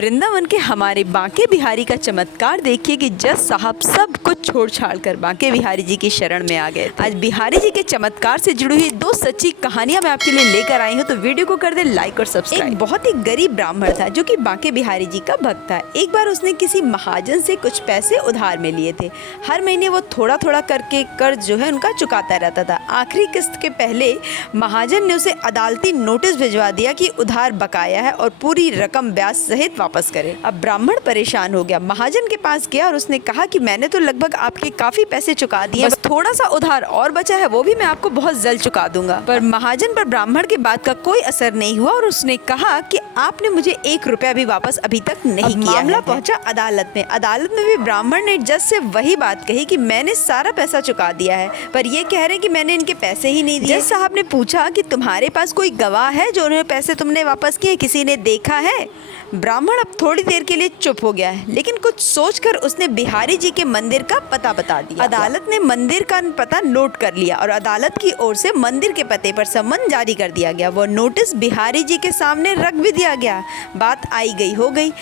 वृंदावन के हमारे बांके बिहारी का चमत्कार देखिए कि जज साहब सब कुछ छोड़ छाड़ कर बांके बिहारी जी की शरण में आ गए। आज बिहारी जी के चमत्कार से जुड़ी हुई दो सच्ची कहानियां मैं आपके लिए लेकर आई हूं, तो वीडियो को कर दे लाइक और सब्सक्राइब। एक बहुत ही गरीब ब्राह्मण था जो कि बांके बिहारी जी का भक्त था। एक बार उसने किसी महाजन से कुछ पैसे उधार में लिए थे। हर महीने वो थोड़ा थोड़ा करके कर्ज जो है उनका चुकाता रहता था। आखिरी किस्त के पहले महाजन ने उसे अदालती नोटिस भिजवा दिया कि उधार बकाया है और पूरी रकम ब्याज सहित वापस करे। अब ब्राह्मण परेशान हो गया, महाजन के पास गया और उसने कहा कि मैंने तो लगभग आपके काफी पैसे चुका दिए, बस थोड़ा सा उधार और बचा है, वो भी मैं आपको बहुत जल्द चुका दूंगा। पर महाजन पर ब्राह्मण की बात का कोई असर नहीं हुआ और उसने कहा कि आपने मुझे 1 रुपया भी वापस अभी तक नहीं किया। मामला पहुंचा अदालत में। अदालत में भी ब्राह्मण ने जज से वही बात कही कि मैंने सारा पैसा चुका दिया है, पर ये कह रहे हैं कि मैंने इनके पैसे ही नहीं दिए। जज साहब ने पूछा कि तुम्हारे पास कोई गवाह है जो उन्हें पैसे तुमने वापस किए, किसी ने देखा है? ब्राह्मण अब थोड़ी देर के लिए चुप हो गया है, लेकिन कुछ सोचकर उसने बिहारी जी के मंदिर का पता बता दिया। अदालत ने मंदिर का पता नोट कर लिया और अदालत की ओर से मंदिर के पते पर सम्मन जारी कर दिया गया। वो नोटिस बिहारी जी के सामने रख भी दिया गया। बात आई गई हो गई।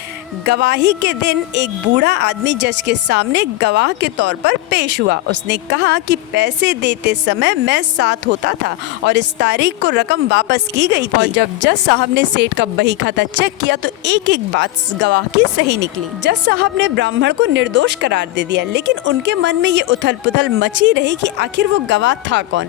गवाही के दिन एक बूढ़ा आदमी जज के सामने गवाह के तौर पर पेश हुआ। उसने कहा कि पैसे देते समय मैं साथ होता था और इस तारीख को रकम वापस की गई थी। और जब जज साहब ने सेठ का बही खाता चेक किया तो एक एक बात गवाह की सही निकली। जज साहब ने ब्राह्मण को निर्दोष करार दे दिया, लेकिन उनके मन में ये उथल पुथल मची रही कि आखिर वो गवाह था कौन।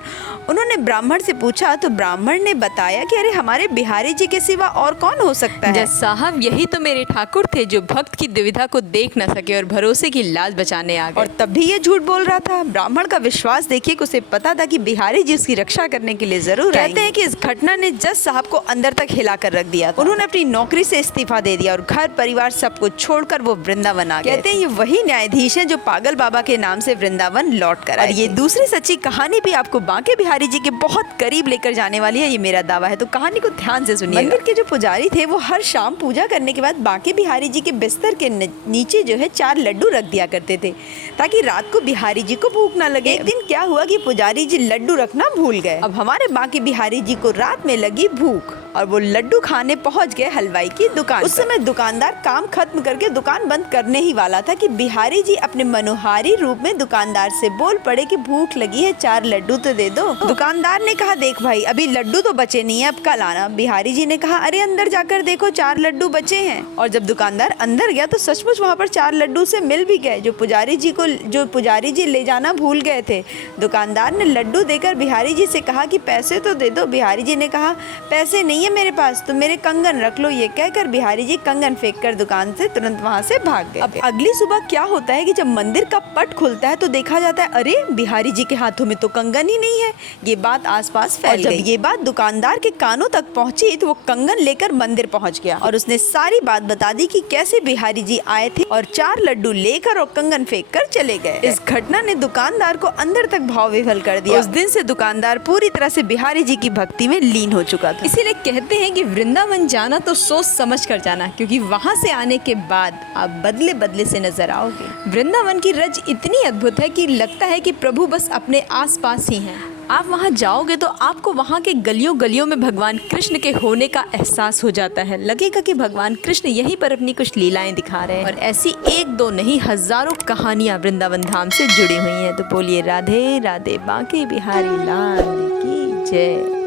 उन्होंने ब्राह्मण से पूछा तो ब्राह्मण ने बताया कि अरे हमारे बिहारी जी के सिवा और कौन हो सकता है। जज साहब, यही तो मेरे ठाकुर थे जो भक्त की दुविधा को देख न सके और भरोसे की लाज बचाने आ गए। और तब भी ये झूठ बोल रहा था। ब्राह्मण का विश्वास देखिए कि उसे पता था कि बिहारी जी उसकी रक्षा करने के लिए जरूर आएंगे। कहते हैं कि इस घटना ने जज साहब को अंदर तक हिला कर रख दिया था। उन्होंने अपनी नौकरी से इस्तीफा दे दिया और घर परिवार सब कुछ छोड़कर वो वृंदावन आ गए। कहते हैं ये वही न्यायाधीश हैं जो पागल बाबा के नाम से वृंदावन लौट कर आए। और ये दूसरी सच्ची कहानी भी आपको बांके बिहारी जी के बहुत करीब लेकर जाने वाली है, ये मेरा दावा है। तो कहानी को ध्यान से सुनिए। मंदिर के जो पुजारी थे वो हर शाम पूजा करने के बाद बांके बिहारी जी के बिस्तर के नीचे जो है 4 लड्डू रख दिया करते थे ताकि रात को बिहारी जी को भूख ना लगे। एक दिन क्या हुआ कि पुजारी जी लड्डू रखना भूल गए। अब हमारे बांके बिहारी जी को रात में लगी भूख और वो लड्डू खाने पहुंच गए हलवाई की दुकान। उस समय दुकानदार काम खत्म करके दुकान बंद करने ही वाला था कि बिहारी जी अपने मनोहारी रूप में दुकानदार से बोल पड़े कि भूख लगी है, 4 लड्डू तो दे दो। दुकानदार ने कहा देख भाई, अभी लड्डू तो बचे नहीं है, अब कल आना। बिहारी जी ने कहा अरे अंदर जाकर देखो 4 लड्डू बचे हैं। और जब दुकानदार अंदर गया तो सचमुच वहाँ पर 4 लड्डू से मिल भी गए जो पुजारी जी ले जाना भूल गए थे। दुकानदार ने लड्डू देकर बिहारी जी से कहा कि पैसे तो दे दो। बिहारी जी ने कहा पैसे नहीं है मेरे पास, तो मेरे कंगन रख लो। ये कहकर बिहारी जी कंगन फेंककर दुकान से तुरंत वहाँ से भाग गए। अब अगली सुबह क्या होता है कि जब मंदिर का पट खुलता है तो देखा जाता है अरे बिहारी जी के हाथों में तो कंगन ही नहीं है। ये बात आसपास फैल गई। जब ये बात दुकानदार के कानों तक पहुंची तो वो कंगन लेकर मंदिर पहुंच गया और उसने सारी बात बता दी कि कैसे बिहारी जी आए थे और 4 लड्डू लेकर और कंगन फेंक कर चले गए। इस घटना ने दुकानदार को अंदर तक भाव विह्वल कर दिया। उस दिन से दुकानदार पूरी तरह से बिहारी जी की भक्ति में लीन हो चुका था। इसीलिए कहते हैं कि वृंदावन जाना तो सोच समझ कर जाना, क्योंकि वहाँ से आने के बाद आप बदले बदले से नजर आओगे। वृंदावन की रज इतनी अद्भुत है कि लगता है कि प्रभु बस अपने आसपास ही हैं। आप वहाँ जाओगे तो आपको वहाँ के गलियों गलियों में भगवान कृष्ण के होने का एहसास हो जाता है। लगेगा कि भगवान कृष्ण यहीं पर अपनी कुछ लीलाएं दिखा रहे हैं। और ऐसी 1-2 नहीं, हजारों कहानियाँ वृंदावन धाम से जुड़ी हुई हैं। तो बोलिए राधे राधे, बांके बिहारी लाल की जय।